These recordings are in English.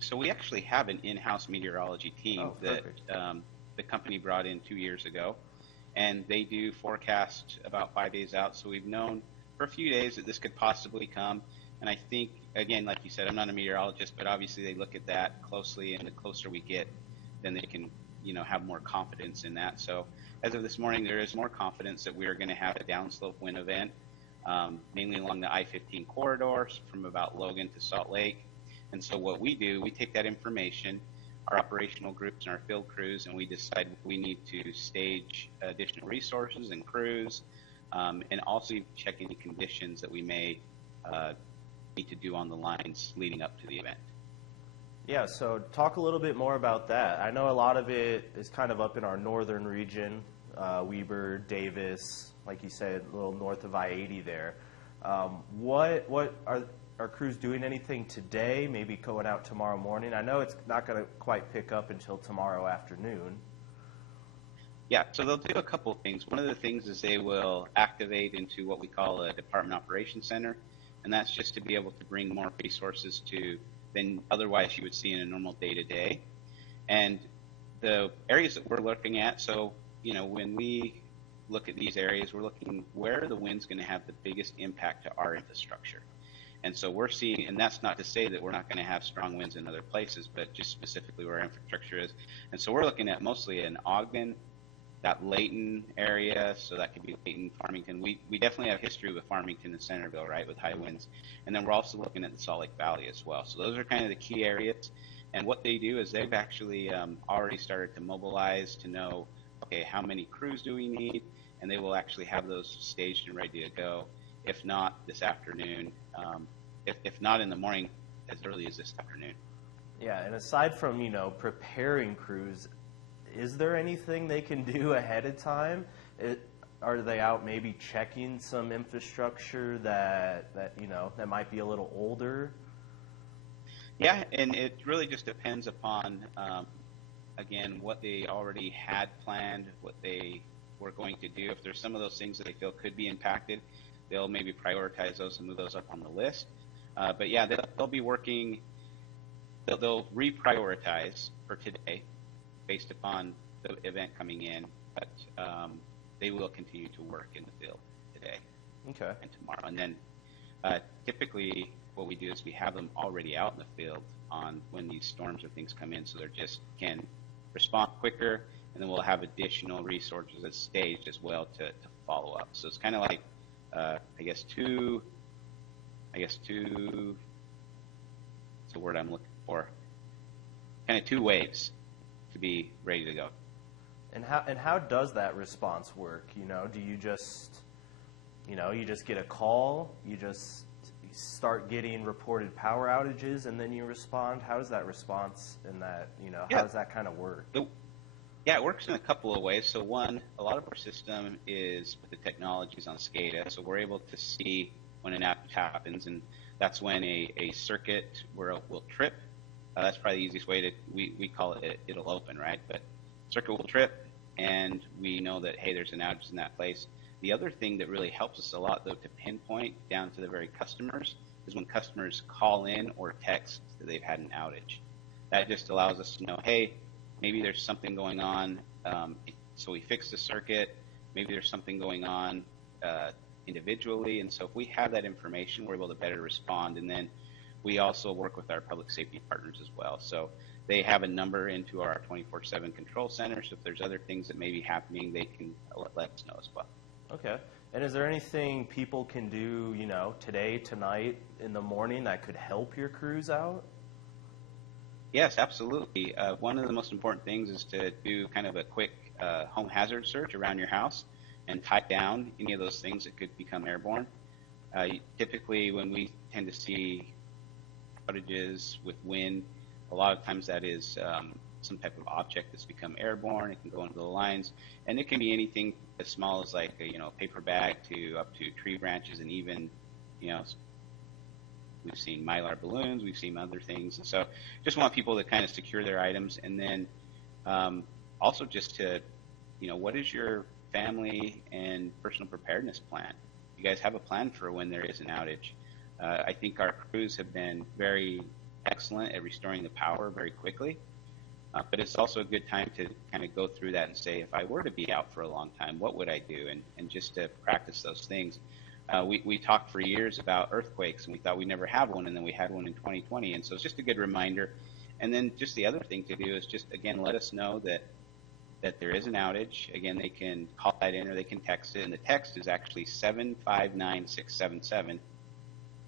So we actually have an in-house meteorology team Oh, that perfect. the company brought in 2 years ago, and they do forecast about 5 days out. So we've known for a few days that this could possibly come. And I think, again, like you said, I'm not a meteorologist, but obviously they look at that closely, and the closer we get, then they can, have more confidence in that. So as of this morning, there is more confidence that we are going to have a downslope wind event, mainly along the I-15 corridors from about Logan to Salt Lake. And so what we do, we take that information, our operational groups and our field crews, and we decide we need to stage additional resources and crews, and also check any conditions that we may need to do on the lines leading up to the event. Yeah, so talk a little bit more about that. I know a lot of it is kind of up in our northern region, Weber, Davis, like you said, a little north of I-80 there. What are crews doing anything today, maybe going out tomorrow morning? I know it's not going to quite pick up until tomorrow afternoon. Yeah, so they'll do a couple of things. One of the things is they will activate into what we call a department operations center, and that's just to be able to bring more resources to than otherwise you would see in a normal day-to-day. And the areas that we're looking at, so, when we look at these areas, we're looking where are the winds going to have the biggest impact to our infrastructure. And so we're seeing, and that's not to say that we're not going to have strong winds in other places, but just specifically where our infrastructure is. And so we're looking at mostly in Ogden, that Layton area, so that could be Layton, Farmington. We definitely have history with Farmington and Centerville, right, with high winds. And then we're also looking at the Salt Lake Valley as well. So those are kind of the key areas. And what they do is they've actually already started to mobilize to know, okay, how many crews do we need? And they will actually have those staged and ready to go, if not this afternoon, if not in the morning, as early as this afternoon. Yeah, and aside from, preparing crews, is there anything they can do ahead of time? Are they out maybe checking some infrastructure that might be a little older? Yeah, and it really just depends upon, again, what they already had planned, what they were going to do. If there's some of those things that they feel could be impacted, they'll maybe prioritize those and move those up on the list. But yeah, they'll be working, they'll reprioritize for today based upon the event coming in, but they will continue to work in the field today and tomorrow. And then typically what we do is we have them already out in the field on when these storms or things come in, so they just can respond quicker, and then we'll have additional resources that's staged as well to follow up. So it's kind of like, two, it's the word I'm looking for, kind of 2 waves to be ready to go. And how does that response work? Do you just get a call, you just start getting reported power outages, and then you respond? How does that response and that, how does that kind of work? Yeah, it works in a couple of ways. So one, a lot of our system is with the technologies on SCADA, so we're able to see when an outage happens, and that's when a circuit will trip. That's probably the easiest way to, we call it, it'll open, right? But circuit will trip, and we know that, hey, there's an outage in that place. The other thing that really helps us a lot, though, to pinpoint down to the very customers is when customers call in or text that they've had an outage. That just allows us to know, hey, maybe there's something going on, so we fix the circuit. Maybe there's something going on individually, and so if we have that information, we're able to better respond. And then we also work with our public safety partners as well. So they have a number into our 24/7 control center, so if there's other things that may be happening, they can let us know as well. Okay. And is there anything people can do, today, tonight, in the morning that could help your crews out? Yes, absolutely. One of the most important things is to do kind of a quick home hazard search around your house and type down any of those things that could become airborne. Typically, when we tend to see outages with wind, a lot of times that is some type of object that's become airborne. It can go into the lines, and it can be anything as small as like a paper bag to up to tree branches, and even we've seen mylar balloons, we've seen other things. And so just want people to kind of secure their items, and then also just to what is your family and personal preparedness plan? You guys have a plan for when there is an outage. I think our crews have been very excellent at restoring the power very quickly. But it's also a good time to kind of go through that and say, if I were to be out for a long time, what would I do? And just to practice those things. We talked for years about earthquakes, and we thought we'd never have one, and then we had one in 2020. And so it's just a good reminder. And then just the other thing to do is just, again, let us know that there is an outage. Again, they can call that in or they can text it. And the text is actually 759677.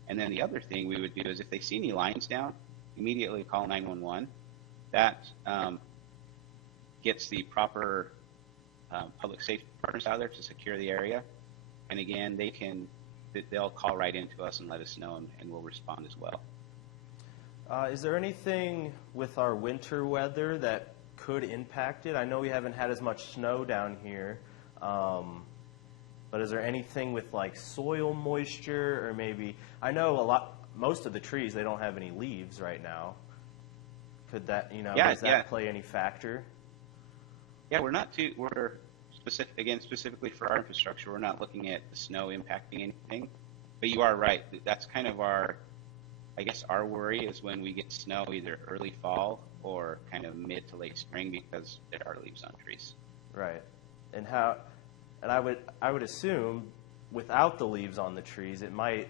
And then the other thing we would do is if they see any lines down, immediately call 911. That gets the proper public safety partners out there to secure the area. And again, they'll call right into us and let us know, and we'll respond as well. Is there anything with our winter weather that could impact it? I know we haven't had as much snow down here, but is there anything with like soil moisture, or maybe, I know most of the trees, they don't have any leaves right now. Could that, does that play any factor? Yeah, we're specifically for our infrastructure, we're not looking at the snow impacting anything. But you are right. That's kind of our worry is when we get snow either early fall or kind of mid to late spring because there are leaves on trees. Right. And I would assume without the leaves on the trees, it might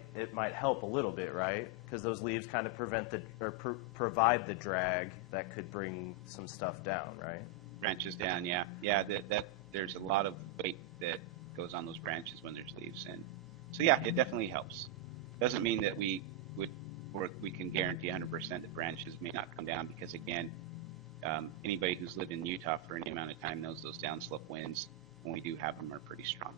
help a little bit, right? Because those leaves kind of provide the drag that could bring some stuff down, right? Branches down, yeah. That there's a lot of weight that goes on those branches when there's leaves, and so yeah, it definitely helps. Doesn't mean that we can guarantee 100% that branches may not come down, because again, anybody who's lived in Utah for any amount of time knows those downslope winds, when we do have them, are pretty strong.